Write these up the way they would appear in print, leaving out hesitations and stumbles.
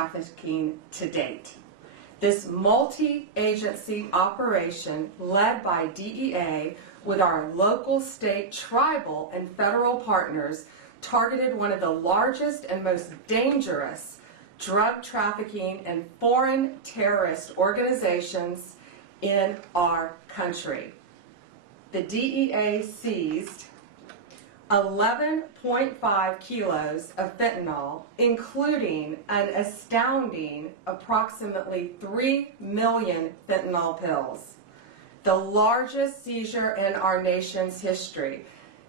trafficking to date. This multi-agency operation led by DEA with our local, state, tribal, and federal partners targeted one of the largest and most dangerous drug trafficking and foreign terrorist organizations in our country. The DEA seized 11.5 kilos of fentanyl, including an astounding approximately 3 million fentanyl pills, the largest seizure in our nation's history.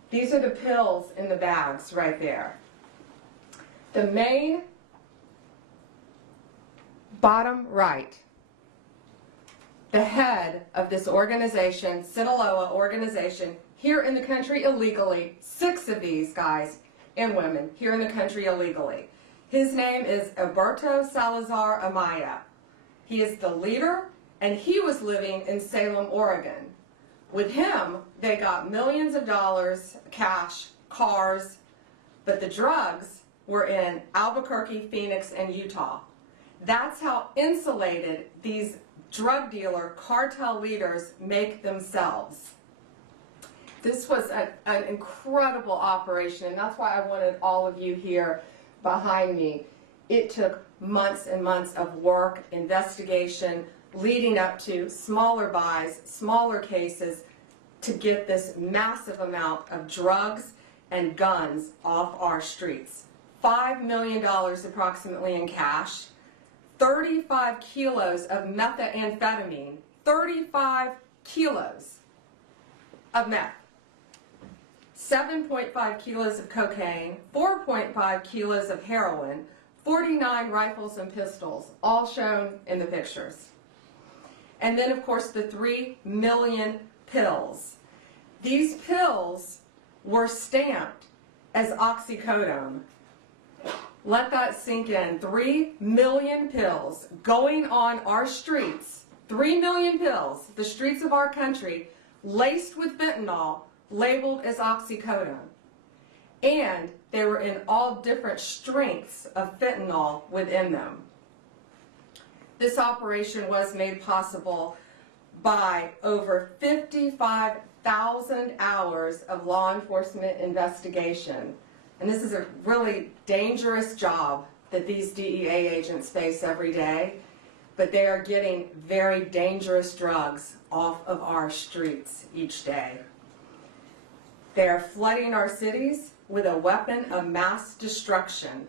These are the pills in the bags right there. The main bottom right, the head of this organization, Sinaloa organization, here in the country illegally, 6 of these guys and women here in the country illegally. His name is Alberto Salazar Amaya. He is the leader, and he was living in Salem, Oregon. With him, they got millions of dollars, cash, cars, but the drugs were in Albuquerque, Phoenix, and Utah. That's how insulated these drug dealer cartel leaders make themselves. This was an incredible operation, and that's why I wanted all of you here behind me. It took months and months of work, investigation, leading up to smaller buys, smaller cases, to get this massive amount of drugs and guns off our streets. $5 million approximately in cash, 35 kilos of methamphetamine, 35 kilos of meth. 7.5 kilos of cocaine, 4.5 kilos of heroin, 49 rifles and pistols, all shown in the pictures. And then, of course, the 3 million pills. These pills were stamped as oxycodone. Let that sink in. 3 million pills going on our streets. 3 million pills, the streets of our country, laced with fentanyl, labeled as oxycodone. And they were in all different strengths of fentanyl within them. This operation was made possible by over 55,000 hours of law enforcement investigation. And this is a really dangerous job that these DEA agents face every day, but they are getting very dangerous drugs off of our streets each day. They are flooding our cities with a weapon of mass destruction,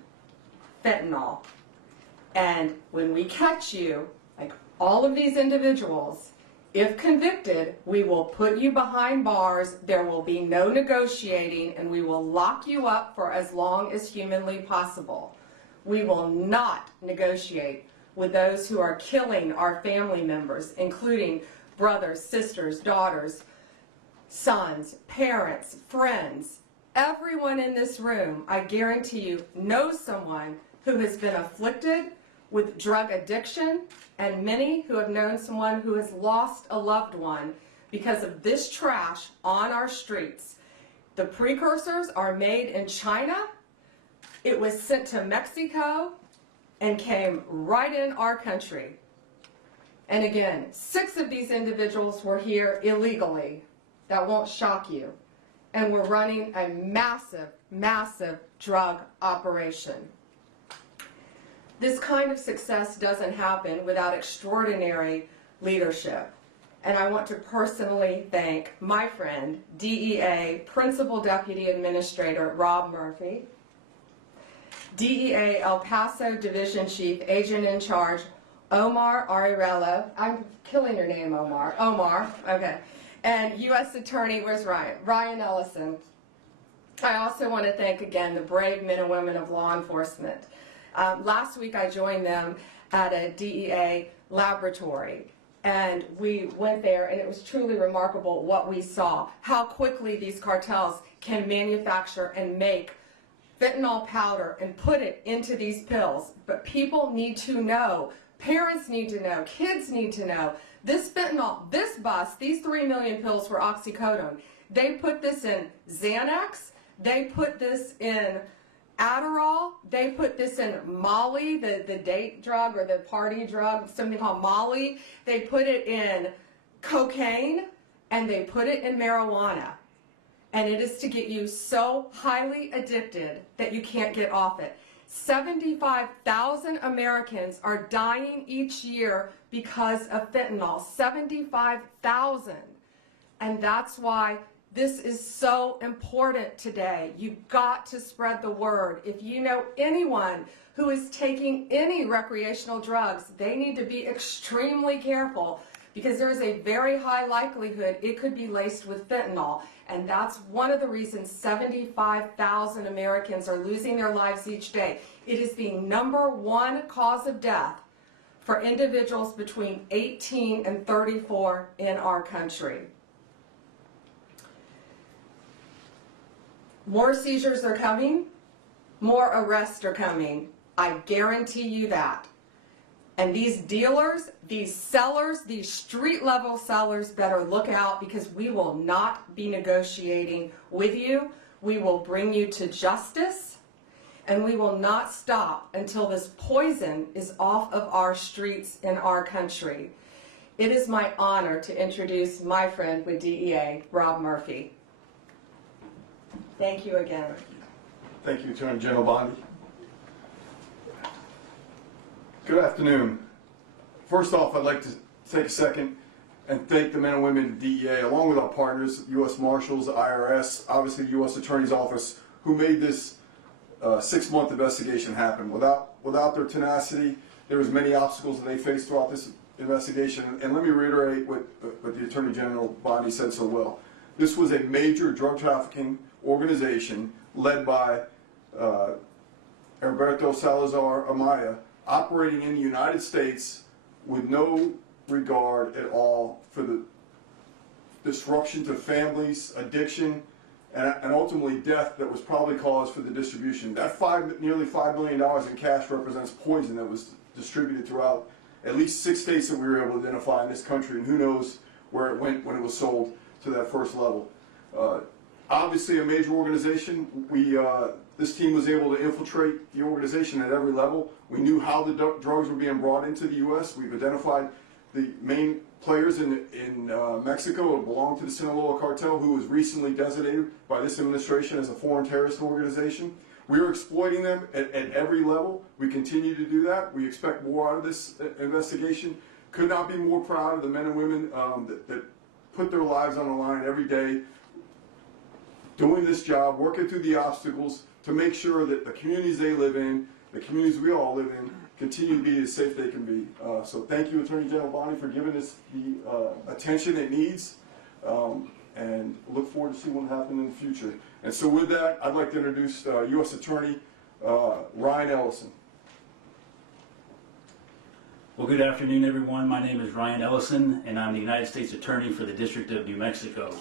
fentanyl. And when we catch you, like all of these individuals, if convicted, we will put you behind bars, there will be no negotiating, and we will lock you up for as long as humanly possible. We will not negotiate with those who are killing our family members, including brothers, sisters, daughters, sons, parents, friends. Everyone in this room, I guarantee you, knows someone who has been afflicted with drug addiction, and many who have known someone who has lost a loved one because of this trash on our streets. The precursors are made in China. It was sent to Mexico and came right in our country. And again, 6 of these individuals were here illegally. That won't shock you. And we're running a massive, massive drug operation. This kind of success doesn't happen without extraordinary leadership. And I want to personally thank my friend, DEA Principal Deputy Administrator Rob Murphy, DEA El Paso Division Chief Agent in Charge Omar Ariello. I'm killing your name, Omar. Omar, okay. And U.S. Attorney, where's Ryan? Ryan Ellison. I also want to thank again the brave men and women of law enforcement. Last week I joined them at a DEA laboratory, and we went there, and it was truly remarkable what we saw, how quickly these cartels can manufacture and make fentanyl powder and put it into these pills. But people need to know, parents need to know, kids need to know, this fentanyl, this bus, these 3 million pills were oxycodone. They put this in Xanax, they put this in Adderall, they put this in Molly, the date drug or the party drug, something called Molly. They put it in cocaine and they put it in marijuana. And it is to get you so highly addicted that you can't get off it. 75,000 Americans are dying each year because of fentanyl. 75,000. And that's why this is so important today. You've got to spread the word. If you know anyone who is taking any recreational drugs, they need to be extremely careful because there is a very high likelihood it could be laced with fentanyl. And that's one of the reasons 75,000 Americans are losing their lives each day. It is the #1 cause of death for individuals between 18 and 34 in our country. More seizures are coming, more arrests are coming. I guarantee you that. And these dealers, these sellers, these street-level sellers better look out because we will not be negotiating with you. We will bring you to justice, and we will not stop until this poison is off of our streets in our country. It is my honor to introduce my friend with DEA, Rob Murphy. Thank you again. Thank you, Attorney General Bondi. Good afternoon. First off, I'd like to take a second and thank the men and women at DEA, along with our partners, U.S. Marshals, the IRS, obviously the U.S. Attorney's Office, who made this 6-month investigation happen. Without their tenacity, there was many obstacles that they faced throughout this investigation. And let me reiterate what the Attorney General Bondi said so well. This was a major drug trafficking organization led by Alberto Salazar Amaya, operating in the United States with no regard at all for the disruption to families, addiction, and ultimately death that was probably caused for the distribution. That nearly $5 million in cash represents poison that was distributed throughout at least 6 states that we were able to identify in this country, and who knows where it went when it was sold to that first level. Obviously a major organization. This team was able to infiltrate the organization at every level. We knew how the drugs were being brought into the U.S. We've identified the main players in Mexico who belong to the Sinaloa Cartel, who was recently designated by this administration as a foreign terrorist organization. We are exploiting them at every level. We continue to do that. We expect more out of this investigation. Could not be more proud of the men and women that put their lives on the line every day, doing this job, working through the obstacles to make sure that the communities they live in, the communities we all live in, continue to be as safe they can be. So thank you, Attorney General Bondi, for giving us the attention it needs, and look forward to see what happens in the future. And so with that, I'd like to introduce U.S. Attorney Ryan Ellison. Well, good afternoon, everyone. My name is Ryan Ellison, and I'm the United States Attorney for the District of New Mexico.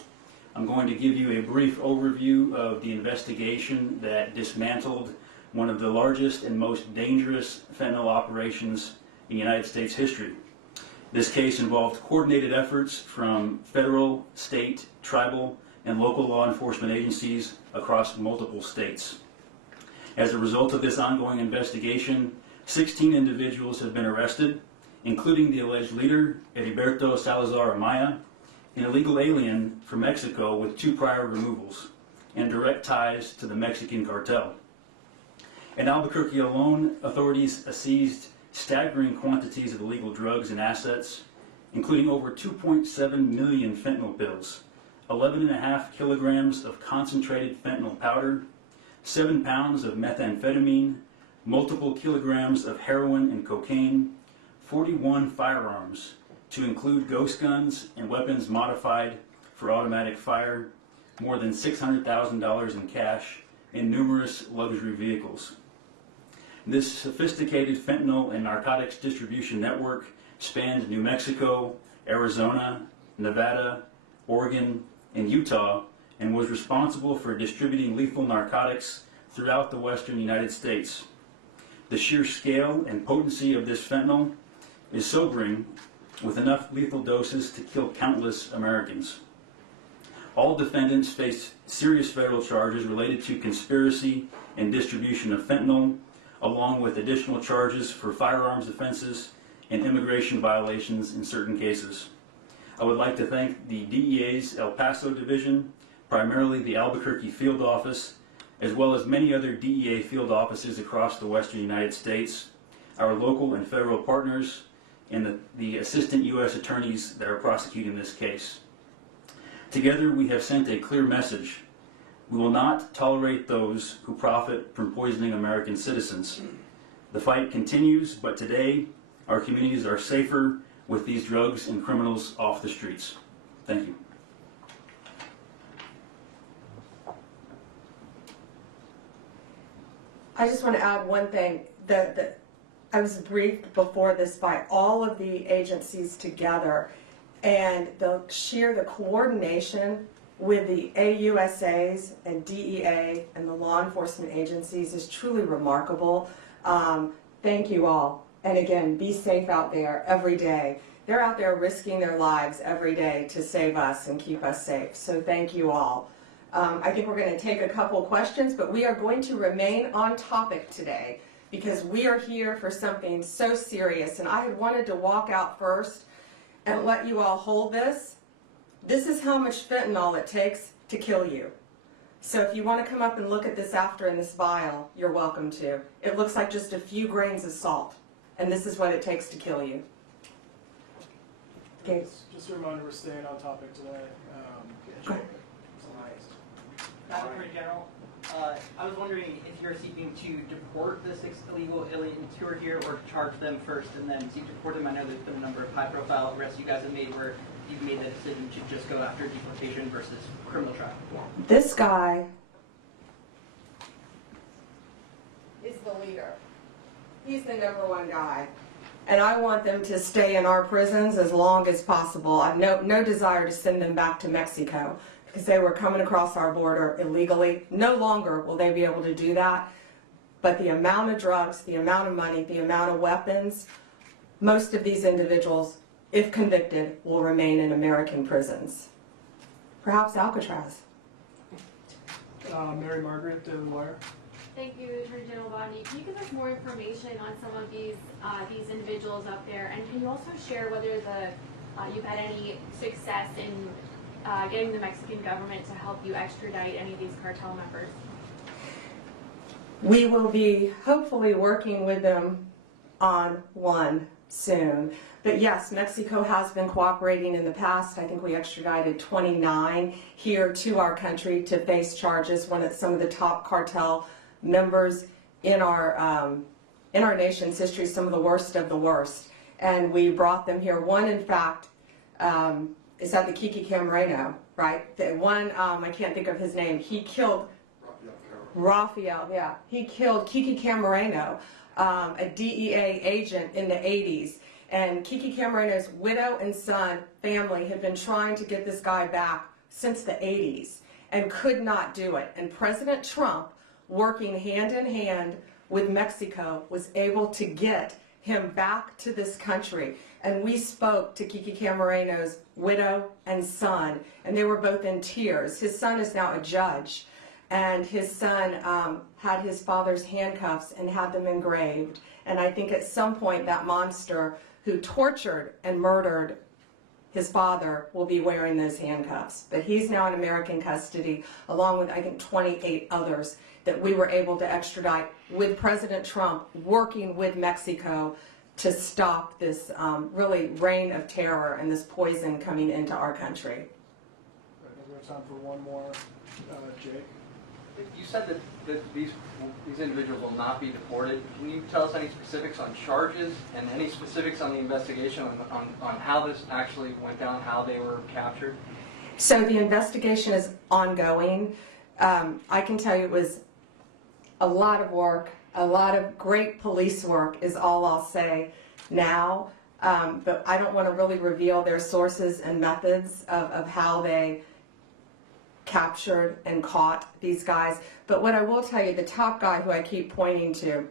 I'm going to give you a brief overview of the investigation that dismantled one of the largest and most dangerous fentanyl operations in United States history. This case involved coordinated efforts from federal, state, tribal, and local law enforcement agencies across multiple states. As a result of this ongoing investigation, 16 individuals have been arrested, including the alleged leader, Alberto Salazar Amaya, an illegal alien from Mexico with 2 prior removals and direct ties to the Mexican cartel. In Albuquerque alone, authorities seized staggering quantities of illegal drugs and assets, including over 2.7 million fentanyl pills, 11.5 kilograms of concentrated fentanyl powder, 7 pounds of methamphetamine, multiple kilograms of heroin and cocaine, 41 firearms, to include ghost guns and weapons modified for automatic fire, more than $600,000 in cash, and numerous luxury vehicles. This sophisticated fentanyl and narcotics distribution network spanned New Mexico, Arizona, Nevada, Oregon, and Utah, and was responsible for distributing lethal narcotics throughout the western United States. The sheer scale and potency of this fentanyl is sobering, with enough lethal doses to kill countless Americans. All defendants face serious federal charges related to conspiracy and distribution of fentanyl, along with additional charges for firearms offenses and immigration violations in certain cases. I would like to thank the DEA's El Paso Division, primarily the Albuquerque Field Office, as well as many other DEA field offices across the western United States, our local and federal partners, and the assistant U.S. attorneys that are prosecuting this case. Together, we have sent a clear message. We will not tolerate those who profit from poisoning American citizens. The fight continues, but today, our communities are safer with these drugs and criminals off the streets. Thank you. I just want to add one thing. I was briefed before this by all of the agencies together, and the coordination with the AUSAs and DEA and the law enforcement agencies is truly remarkable. Thank you all. And again, be safe out there every day. They're out there risking their lives every day to save us and keep us safe. So thank you all. I think we're going to take a couple questions, but we are going to remain on topic today because we are here for something so serious. And I had wanted to walk out first and let you all hold this. This is how much fentanyl it takes to kill you. So if you want to come up and look at this after in this vial, you're welcome to. It looks like just a few grains of salt, and this is what it takes to kill you. Okay. Just a reminder, we're staying on topic today. Go ahead. Madam Attorney General, I was wondering if you're seeking to deport the 6 illegal aliens who are here, or to charge them first and then seek to deport them. I know there's been a number of high-profile arrests you guys have made where you've made the decision to just go after deportation versus criminal trial. This guy is the leader. He's the #1 guy. And I want them to stay in our prisons as long as possible. I have no desire to send them back to Mexico because they were coming across our border illegally. No longer will they be able to do that. But the amount of drugs, the amount of money, the amount of weapons, most of these individuals, if convicted, will remain in American prisons. Perhaps Alcatraz. Mary Margaret, Daily Wire. Thank you, Attorney General Bodney. Can you give us more information on some of these individuals up there, and can you also share whether you've had any success in getting the Mexican government to help you extradite any of these cartel members? We will be hopefully working with them on one soon. But yes, Mexico has been cooperating in the past. I think we extradited 29 here to our country to face charges. Some of the top cartel members in our nation's history, some of the worst of the worst. And we brought them here. One, in fact, is at the Kiki Camareno, right? The one, I can't think of his name. He killed Rafael, yeah. He killed Kiki Camareno, a DEA agent in the 80s. And Kiki Camareno's widow and son family had been trying to get this guy back since the 80s and could not do it. And President Trump, working hand in hand with Mexico, was able to get him back to this country. And we spoke to Kiki Camareno's widow and son, and they were both in tears. His son is now a judge, and his son had his father's handcuffs and had them engraved. And I think at some point that monster who tortured and murdered his father will be wearing those handcuffs. But he's now in American custody, along with, I think, 28 others that we were able to extradite with President Trump working with Mexico to stop this really reign of terror and this poison coming into our country. I think we have time for one more. Jake? You said that these individuals will not be deported. Can you tell us any specifics on charges and any specifics on the investigation on how this actually went down, how they were captured? So the investigation is ongoing. I can tell you it was a lot of work, a lot of great police work is all I'll say now. But I don't want to really reveal their sources and methods of how they captured and caught these guys. But what I will tell you, the top guy who I keep pointing to,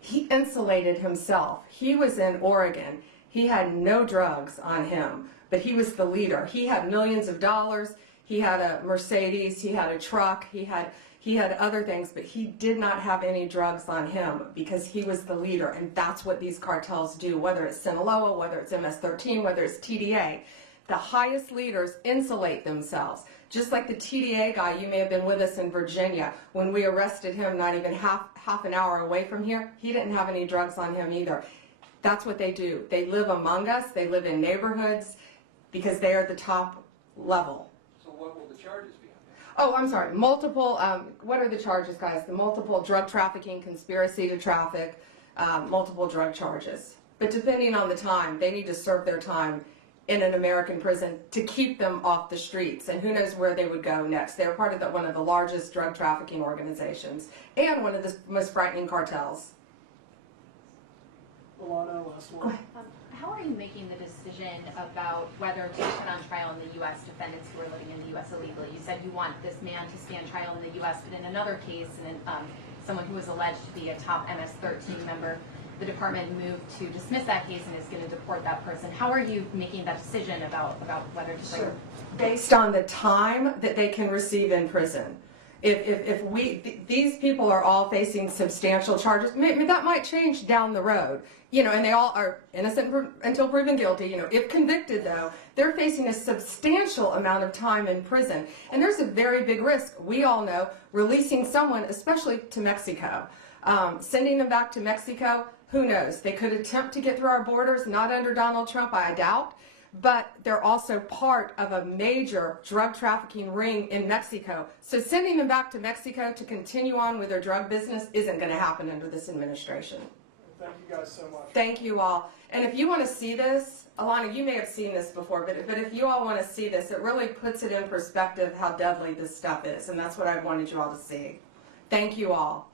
he insulated himself. He was in Oregon. He had no drugs on him, but he was the leader. He had millions of dollars. he had a Mercedes, he had a truck, he had other things, but he did not have any drugs on him because he was the leader, and that's what these cartels do, whether it's Sinaloa, whether it's MS-13, whether it's TDA. The highest leaders insulate themselves. Just like the TDA guy, you may have been with us in Virginia. When we arrested him, not even half an hour away from here, he didn't have any drugs on him either. That's what they do. They live among us, they live in neighborhoods, because they are the top level. So what will the charges be? Oh, I'm sorry. Multiple, what are the charges, guys? The multiple drug trafficking, conspiracy to traffic, multiple drug charges. But depending on the time, they need to serve their time in an American prison to keep them off the streets. And who knows where they would go next. They're part of one of the largest drug trafficking organizations and one of the most frightening cartels. Alana, last one. How are you making the decision about whether to put on trial in the U.S. defendants who are living in the U.S. illegally? You said you want this man to stand trial in the U.S., but in another case, someone who was alleged to be a top MS-13 member, the department moved to dismiss that case and is going to deport that person. How are you making that decision about whether to bring? Sure. Based on the time that they can receive in prison. These people are all facing substantial charges, maybe that might change down the road, and they all are innocent until proven guilty. If convicted, though, they're facing a substantial amount of time in prison, and there's a very big risk. We all know releasing someone, especially to Mexico, sending them back to Mexico. Who knows? They could attempt to get through our borders, not under Donald Trump, I doubt. But they're also part of a major drug trafficking ring in Mexico. So sending them back to Mexico to continue on with their drug business isn't going to happen under this administration. Thank you guys so much. Thank you all. And if you want to see this, Alana, you may have seen this before, but if you all want to see this, it really puts it in perspective how deadly this stuff is. And that's what I wanted you all to see. Thank you all.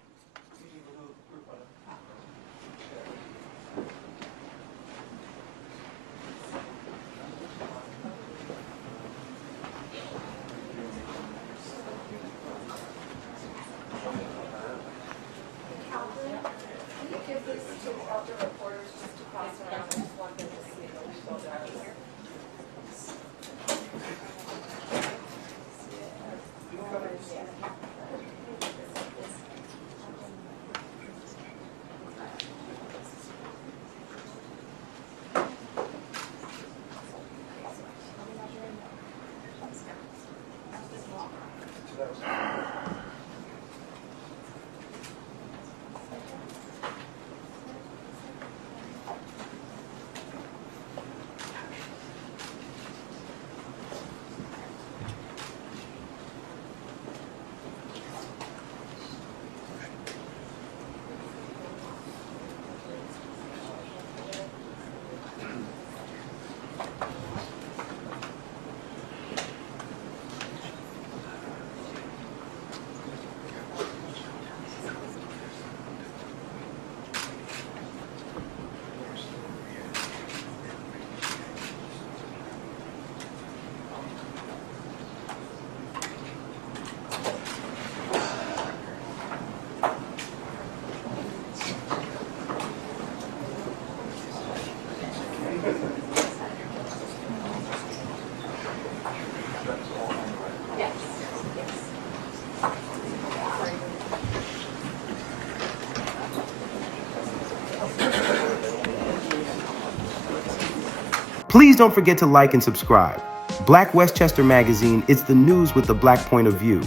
Please don't forget to like and subscribe. Black Westchester Magazine is the news with the Black point of view.